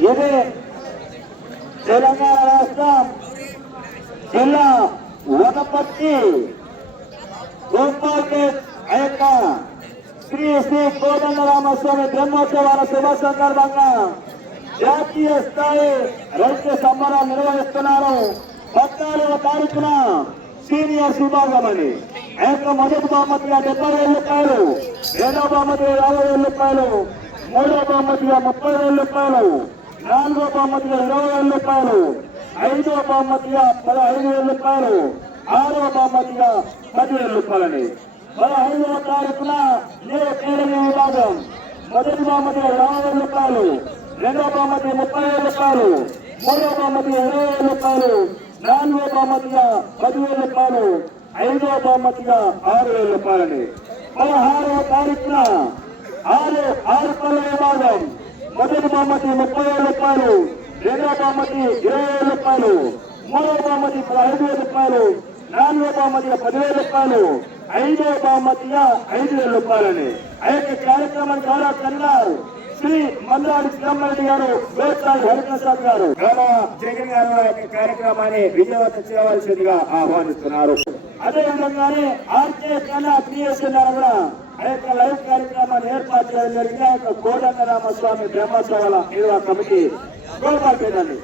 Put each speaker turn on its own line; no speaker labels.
ఇది తెలంగాణ రాష్ట్రం జిల్లా వనపర్తి మార్కెట్ ఆ యొక్క శ్రీ శ్రీ కోదండరామస్వామి బ్రహ్మోత్సవాల శుభ సందర్భంగా జాతీయ స్థాయి రైతు సంబరాలు నిర్వహిస్తున్నారు. పద్నాలుగవ తారీఖున సీనియర్స్ విభాగం అని ఆ యొక్క మొదటి బహుమతిగా డెబ్బై వేల రూపాయలు రెండవ బహుమతిగా యాభై వేల రూపాయలు మూడవ బహుమతిగా ముప్పై వేల రూపాయలు నాలుగో బహుమతిగా ఇరవై వేల రూపాయలు ఐదో బహుమతిగా పదహైదు వేల రూపాయలు ఆరో బహుమతిగా పదివేల రూపాయలని. పదహైదవ తారీఖున ఏ కేడమి విభాగం మొదటి బహుమతి ఇరవై వేల రూపాయలు రెండవ బహుమతి ముప్పై వేల రూపాయలు మూడవ బహుమతి ఇరవై వేల రూపాయలు నాలుగో బహుమతిగా పదివేల రూపాయలు ఐదవ బహుమతిగా ఆరు వేల రూపాయలని. పదహారవ తారీఖున ఆరు ఆరు పనుల విభాగం మొదటి బహుమతి ముప్పై వేల రూపాయలు రెండవ బహుమతి ఇరవై వేల రూపాయలు మూడవ బహుమతి పదహైదు వేల రూపాయలు నాలుగవ బహుమతి పదివేల రూపాయలు ఐదవ బహుమతిగా ఐదు వేల రూపాయలని. ఆ యొక్క కార్యక్రమం ద్వారా కన్నారు శ్రీ మల్లాడి శ్రీరామరెడ్డి గారు వేసారి హరిప్రసాద్ గారు. జగన్ గారు కార్యక్రమాన్ని విజయవంతం చేయవలసిందిగా ఆహ్వానిస్తున్నారు. అదే విధంగానే ఆర్కే కన్నా క్రియేషన్ కూడా ఆ యొక్క లైవ్ కార్యక్రమాన్ని ఏర్పాటు చేయడం జరిగింది. ఆ యొక్క కోదండ రామస్వామి బ్రహ్మోత్సవాల నిర్వాహక కమిటీ కోల్పాల్సిందండి